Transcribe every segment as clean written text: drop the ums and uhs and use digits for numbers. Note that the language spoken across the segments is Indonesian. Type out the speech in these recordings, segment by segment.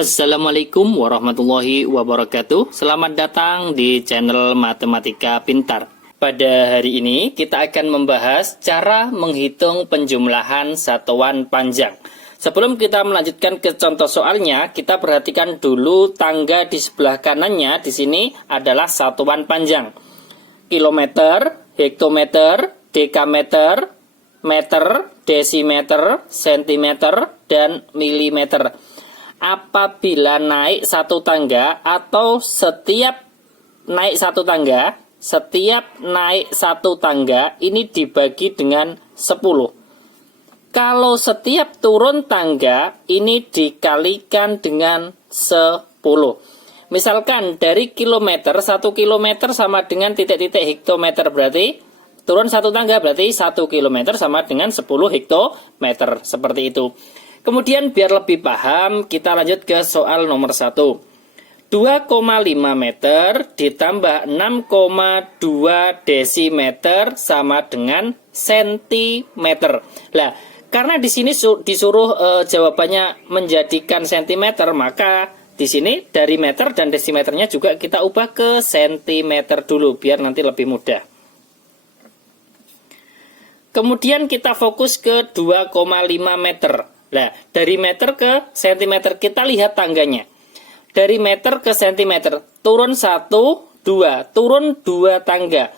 Assalamualaikum warahmatullahi wabarakatuh. Selamat datang di channel Matematika Pintar. Pada hari ini kita akan membahas cara menghitung penjumlahan satuan panjang. Sebelum kita melanjutkan ke contoh soalnya, kita perhatikan dulu tangga di sebelah kanannya. Di sini adalah satuan panjang. Kilometer, hektometer, dekameter, meter, desimeter, sentimeter, dan milimeter. Apabila naik satu tangga atau setiap naik satu tangga ini dibagi dengan 10. Kalau setiap turun tangga ini dikalikan dengan 10. Misalkan dari kilometer, 1 kilometer sama dengan titik-titik hektometer, berarti turun satu tangga berarti 1 kilometer sama dengan 10 hektometer, seperti itu. Kemudian biar lebih paham, kita lanjut ke soal nomor 1. 2,5 meter ditambah 6,2 desimeter sama dengan sentimeter. Nah, karena di sini disuruh jawabannya menjadikan sentimeter, maka di sini dari meter dan desimeternya juga kita ubah ke sentimeter dulu, biar nanti lebih mudah. Kemudian kita fokus ke 2,5 meter. Nah, dari meter ke sentimeter kita lihat tangganya. Dari meter ke sentimeter, turun 1, 2, turun 2 tangga.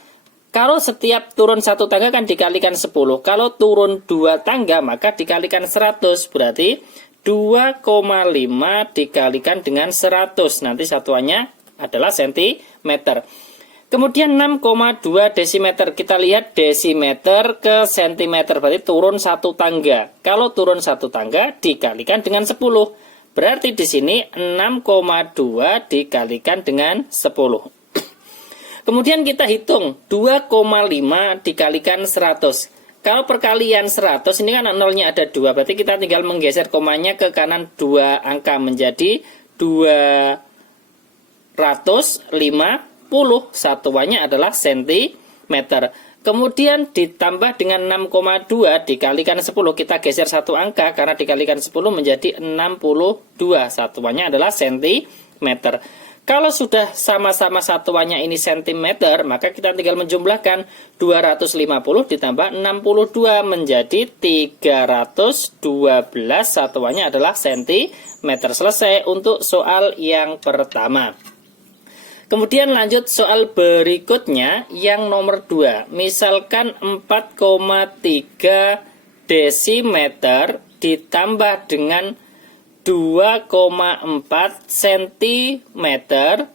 Kalau setiap turun 1 tangga kan dikalikan 10. Kalau turun 2 tangga maka dikalikan 100. Berarti 2,5 dikalikan dengan 100. Nanti satuannya adalah sentimeter. Kemudian 6,2 desimeter, kita lihat desimeter ke sentimeter, berarti turun 1 tangga. Kalau turun 1 tangga dikalikan dengan 10. Berarti di sini 6,2 dikalikan dengan 10. Kemudian kita hitung 2,5 dikalikan 100. Kalau perkalian 100 ini kan nolnya ada 2, berarti kita tinggal menggeser komanya ke kanan 2 angka menjadi 250. Satuannya adalah sentimeter. Kemudian ditambah dengan 6,2 dikalikan 10. Kita geser satu angka karena dikalikan 10 menjadi 62. Satuannya adalah sentimeter. Kalau sudah sama-sama satuannya ini sentimeter, maka kita tinggal menjumlahkan 250 ditambah 62 menjadi 312. Satuannya adalah sentimeter. Selesai untuk soal yang pertama. Kemudian lanjut soal berikutnya yang nomor 2. Misalkan 4,3 desimeter ditambah dengan 2,4 cm.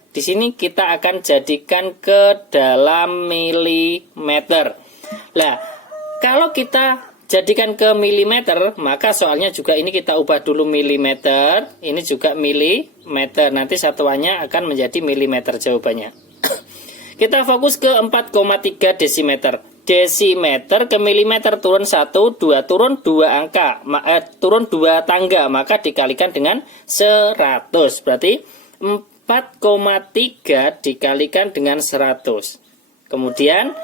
Di sini kita akan jadikan ke dalam milimeter. Nah, kalau kita jadikan ke milimeter, maka soalnya juga ini kita ubah dulu milimeter, ini juga milimeter. Nanti satuannya akan menjadi milimeter jawabannya. Kita fokus ke 4,3 desimeter. Desimeter ke milimeter turun 1, 2, turun 2 angka, turun 2 tangga, maka dikalikan dengan 100. Berarti 4,3 dikalikan dengan 100. Kemudian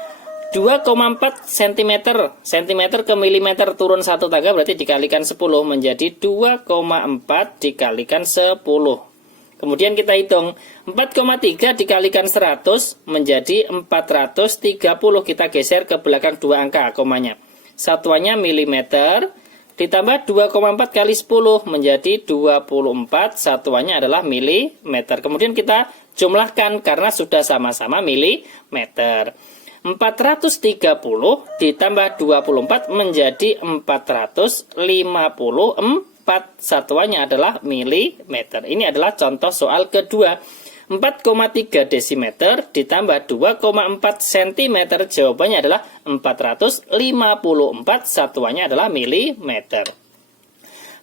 2,4 cm. Cm ke milimeter turun 1 tangga berarti dikalikan 10 menjadi 2,4 dikalikan 10. Kemudian kita hitung 4,3 dikalikan 100 menjadi 430. Kita geser ke belakang 2 angka komanya. Satuannya milimeter ditambah 2,4 kali 10 menjadi 24. Satuannya adalah milimeter. Kemudian kita jumlahkan karena sudah sama-sama milimeter. 430 ditambah 24 menjadi 454. Satuannya adalah milimeter. Ini adalah contoh soal kedua. 4,3 desimeter ditambah 2,4 cm. Jawabannya adalah 454. Satuannya adalah milimeter.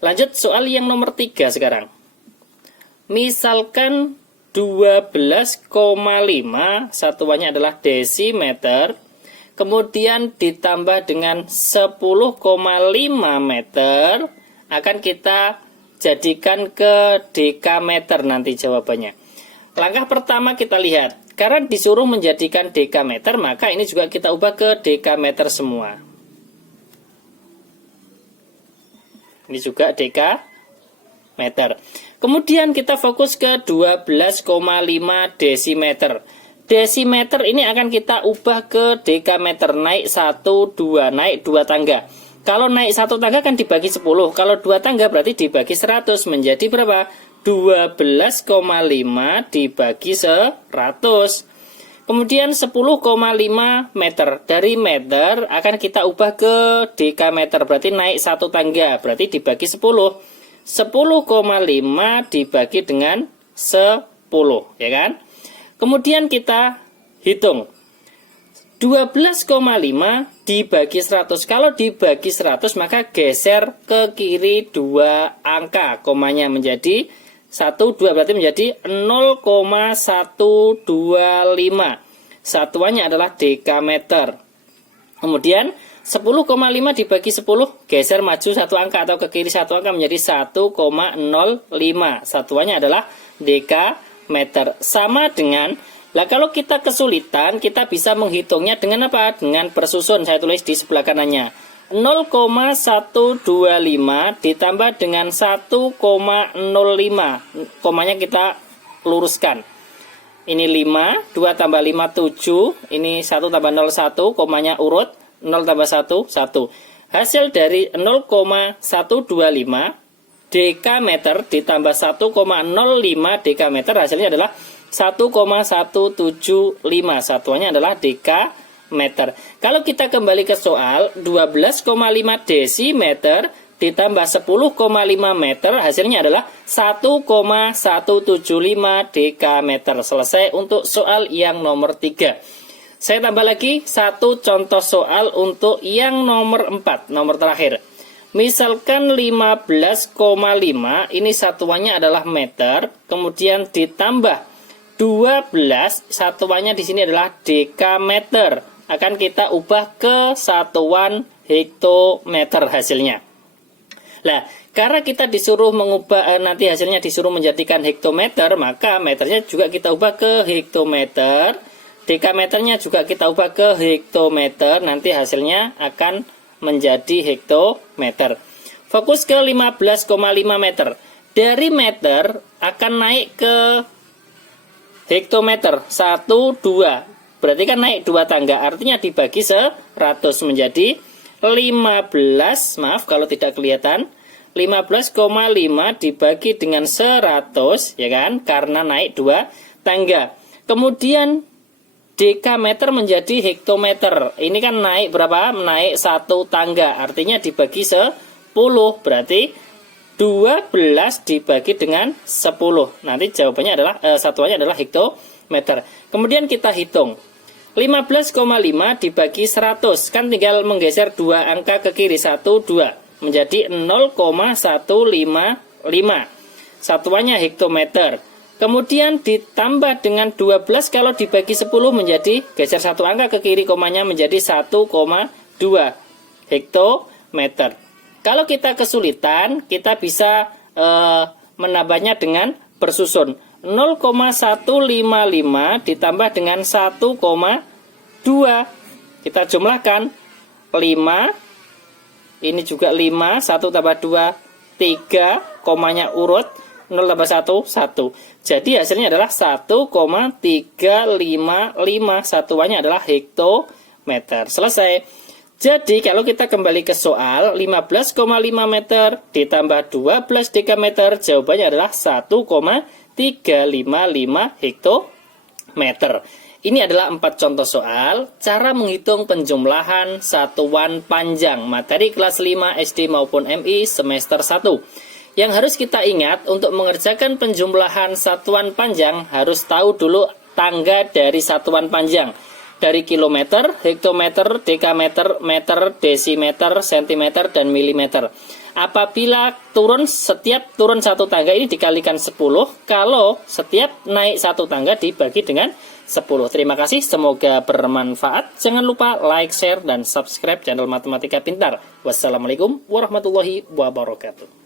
Lanjut soal yang nomor 3 sekarang. Misalkan 12,5 satuannya adalah desimeter, kemudian ditambah dengan 10,5 meter, akan kita jadikan ke dekameter nanti jawabannya. Langkah pertama kita lihat, karena disuruh menjadikan dekameter, maka ini juga kita ubah ke dekameter semua. Ini juga dekameter. Kemudian kita fokus ke 12,5 desimeter. Desimeter ini akan kita ubah ke dekameter, naik 1, 2, naik 2 tangga. Kalau naik 1 tangga kan dibagi 10, kalau 2 tangga berarti dibagi 100, menjadi berapa? 12,5 dibagi 100. Kemudian 10,5 meter. Dari meter akan kita ubah ke dekameter, berarti naik 1 tangga, berarti dibagi 10. 10,5 dibagi dengan 10, ya kan? Kemudian kita hitung 12,5 dibagi 100. Kalau dibagi 100 maka geser ke kiri 2 angka, komanya menjadi 1, 2, berarti menjadi 0,125. Satuannya adalah dekameter. Kemudian 10,5 dibagi 10, geser maju 1 angka atau ke kiri 1 angka menjadi 1,05. Satuannya adalah dekameter. Sama dengan, lah kalau kita kesulitan, kita bisa menghitungnya dengan apa? Dengan persusun. Saya tulis di sebelah kanannya. 0,125 ditambah dengan 1,05. Komanya kita luruskan. Ini 5, 2 tambah 5, 7. Ini 1 tambah 0, 1. Komanya urut. 0 tambah 1, 1. Hasil dari 0,125 dekameter ditambah 1,05 dekameter, hasilnya adalah 1,175. Satuannya adalah dekameter. Kalau kita kembali ke soal, 12,5 desimeter ditambah 10,5 meter, hasilnya adalah 1,175 dekameter. Selesai untuk soal yang nomor 3. Saya tambah lagi satu contoh soal untuk yang nomor 4, nomor terakhir. Misalkan 15,5, ini satuannya adalah meter, kemudian ditambah 12, satuannya di sini adalah dekameter. Akan kita ubah ke satuan hektometer hasilnya. Nah, karena kita disuruh mengubah, nanti hasilnya disuruh menjadikan hektometer, maka meternya juga kita ubah ke hektometer. Dekameternya juga kita ubah ke hektometer, nanti hasilnya akan menjadi hektometer. Fokus ke 15,5 meter. Dari meter akan naik ke hektometer, 1, 2. Berarti kan naik 2 tangga, artinya dibagi 100 menjadi 15, maaf kalau tidak kelihatan, 15,5 dibagi dengan 100, ya kan, karena naik 2 tangga. Kemudian dekameter menjadi hektometer. Ini kan naik berapa? Naik 1 tangga. Artinya dibagi 10. Berarti 12 dibagi dengan 10. Nanti jawabannya adalah satuannya adalah hektometer. Kemudian kita hitung. 15,5 dibagi 100. Kan tinggal menggeser 2 angka ke kiri. 1, 2. Menjadi 0,155. Satuannya hektometer. Kemudian ditambah dengan 12, kalau dibagi 10 menjadi, geser 1 angka ke kiri, komanya menjadi 1,2 hektometer. Kalau kita kesulitan, kita bisa menambahnya dengan bersusun. 0,155 ditambah dengan 1,2. Kita jumlahkan 5, ini juga 5, 1 tambah 2, 3, komanya urut, 0 tambah 1, 1. Jadi hasilnya adalah 1,355. Satuannya adalah hektometer. Selesai. Jadi kalau kita kembali ke soal, 15,5 meter ditambah 12 dekameter, jawabannya adalah 1,355 hektometer. Ini adalah 4 contoh soal, cara menghitung penjumlahan satuan panjang, materi kelas 5 SD maupun MI semester 1. Yang harus kita ingat, untuk mengerjakan penjumlahan satuan panjang harus tahu dulu tangga dari satuan panjang. Dari kilometer, hektometer, dekameter, meter, desimeter, sentimeter, dan milimeter. Apabila setiap turun 1 tangga ini dikalikan 10, kalau setiap naik 1 tangga dibagi dengan 10. Terima kasih, semoga bermanfaat. Jangan lupa like, share, dan subscribe channel Matematika Pintar. Wassalamualaikum warahmatullahi wabarakatuh.